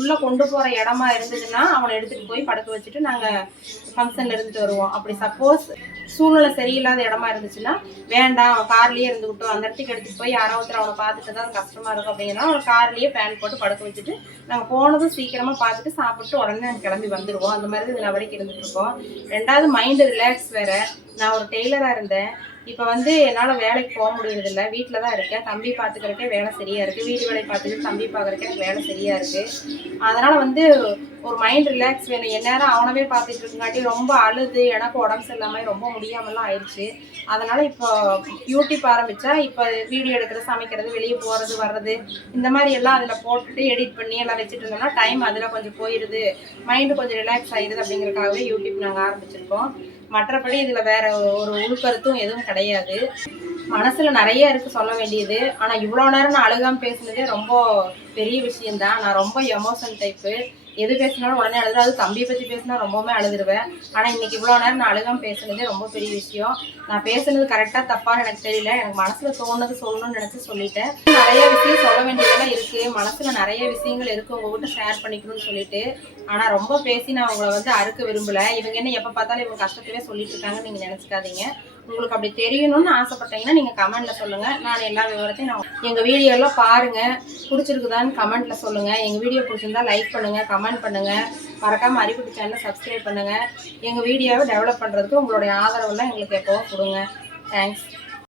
உள்ளே கொண்டு போகிற இடமா இருந்ததுன்னா அவனை எடுத்துகிட்டு போய் படுக்க வச்சுட்டு நாங்கள் ஃபங்க்ஷனில் இருந்துட்டு வருவோம். அப்படி சப்போஸ் சூழ்நிலை சரியில்லாத இடமா இருந்துச்சுன்னா வேண்டாம் அவன் கார்லேயே இருந்துக்கிட்டோம், அந்த இடத்துக்கு எடுத்துகிட்டு போய் யாரோ ஒருத்தர் அவனை பார்த்துட்டு தான் கஷ்டமாக இருக்கும் அப்படிங்கன்னா அவன் கார்லேயே ஃபேன் போட்டு படுக்க வச்சுட்டு நாங்கள் போனதும் சீக்கிரமாக பார்த்துட்டு சாப்பிட்டு உடனே நாங்கள் கிளம்பி வந்துடுவோம். அந்த மாதிரி இது வரைக்கும் இருந்துட்டு இருக்கோம். ரெண்டாவது மைண்டு ரிலாக்ஸ் வேறு. நான் ஒரு டெய்லராக இருந்தேன். இப்போ வந்து என்னால் வேலைக்கு போக முடியறதில்ல, வீட்டில் தான் இருக்கேன். தம்பி பார்த்துக்கிறக்கே வேலை சரியாக இருக்குது, வீடு வேலை பார்த்துக்கிட்டு தம்பி பார்க்குறக்கே எனக்கு வேலை சரியாக இருக்குது. அதனால் வந்து ஒரு மைண்ட் ரிலாக்ஸ் வேணும். எந்நேரம் அவனவே பார்த்துட்டு இருக்குங்காட்டி ரொம்ப அழுது எனக்கு உடம்பு சரியில்லாமல் ரொம்ப முடியாமலாம் ஆயிடுச்சு. அதனால் இப்போ யூடியூப் ஆரம்பித்தா இப்போ வீடியோ எடுக்கிறது, சமைக்கிறது, வெளியே போகிறது வர்றது இந்த மாதிரி எல்லாம் அதில் போட்டுட்டு எடிட் பண்ணி எல்லாம் வச்சுட்டு இருந்தோம்னா டைம் அதில் கொஞ்சம் போயிடுது, மைண்டு கொஞ்சம் ரிலாக்ஸ் ஆகிடுது. அப்படிங்கிறதுக்காகவே யூடியூப் நாங்கள் ஆரம்பிச்சிருக்கோம். மற்றபடி இதில் வேற ஒரு உள்கருத்தும் எதுவும் கிடையாது. மனசுல நிறைய இருக்கு சொல்ல வேண்டியது. ஆனால் இவ்வளோ நேரம் நான் அழுகாமல் பேசுனதே ரொம்ப பெரிய விஷயம்தான். நான் ரொம்ப எமோஷன் டைப்பு. எது பேசினாலும் உடனே அழுது, அது தம்பியை பற்றி பேசினா ரொம்பவுமே அழுதுருவேன். ஆனால் இன்னைக்கு இவ்வளோ நேரம் நான் அழுகாமல் பேசுனதே ரொம்ப பெரிய விஷயம். நான் பேசுனது கரெக்டாக தப்பான்னு எனக்கு தெரியல. எனக்கு மனசில் தோணுது சொல்லணும்னு நினச்சி சொல்லிட்டேன். நிறைய விஷயம் சொல்ல வேண்டியதெல்லாம் இருக்குது, மனசில் நிறைய விஷயங்கள் இருக்குது உங்ககிட்ட ஷேர் பண்ணிக்கணும்னு சொல்லிட்டு. ஆனால் ரொம்ப பேசி நான் உங்களை வந்து அறுக்க விரும்பலை. இவங்க என்ன எப்போ பார்த்தாலும் இவங்க கஷ்டத்தையே சொல்லிட்டு இருக்காங்கன்னு நீங்கள் நினச்சிக்காதீங்க. உங்களுக்கு அப்படி தெரியணும்னு ஆசைப்பட்டீங்கன்னா நீங்கள் கமெண்ட்டில் சொல்லுங்கள். நான் எல்லா விவரத்தையும் எங்கள் வீடியோலாம் பாருங்கள், பிடிச்சிருக்குதான்னு கமெண்ட்டில் சொல்லுங்கள். எங்கள் வீடியோ பிடிச்சிருந்தா லைக் பண்ணுங்கள், கமெண்ட் பண்ணுங்கள். மறக்காமல் அறிவுட்டி சேனலை சப்ஸ்கிரைப் பண்ணுங்கள். எங்கள் வீடியோவை டெவலப் பண்ணுறதுக்கு உங்களுடைய ஆதரவுலாம் எங்களுக்கு எப்போவும் கொடுங்க. தேங்க்ஸ்.